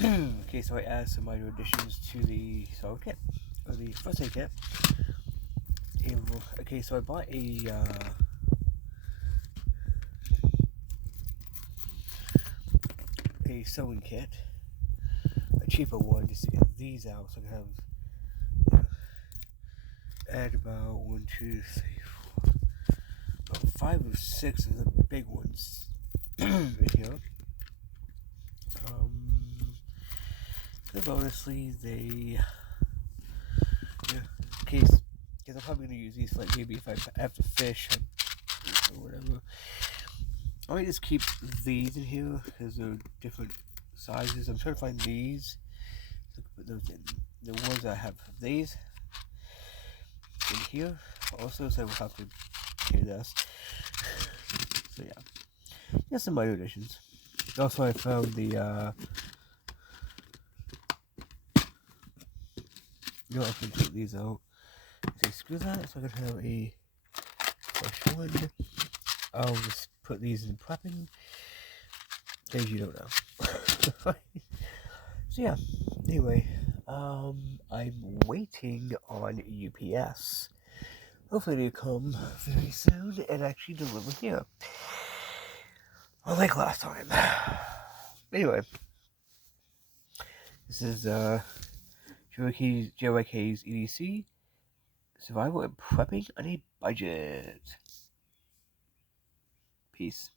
Okay, so I added some minor additions to the solid kit, or the first aid kit. Okay, so I bought a sewing kit, a cheaper one, just to get these out, so I can have add about 1, 2, 3, 4, about 5 or 6 of the big ones in here. Because honestly, they, yeah, in case, because I'm probably gonna use these for like maybe if I have to fish or whatever. I might just keep these in here because they're different sizes. I'm trying to find these. So put those in. The ones I have these in here also, so I will have to hear this. So yeah, just some minor additions. Also, I found the you know, I can take these out. So screw that, so I can have a fresh one. I'll just put these in prepping, because you don't know. So yeah, anyway, I'm waiting on UPS. Hopefully they come very soon and actually deliver here. Unlike last time. Anyway, this is JYK's EDC, Survival and Prepping on a Budget. Peace.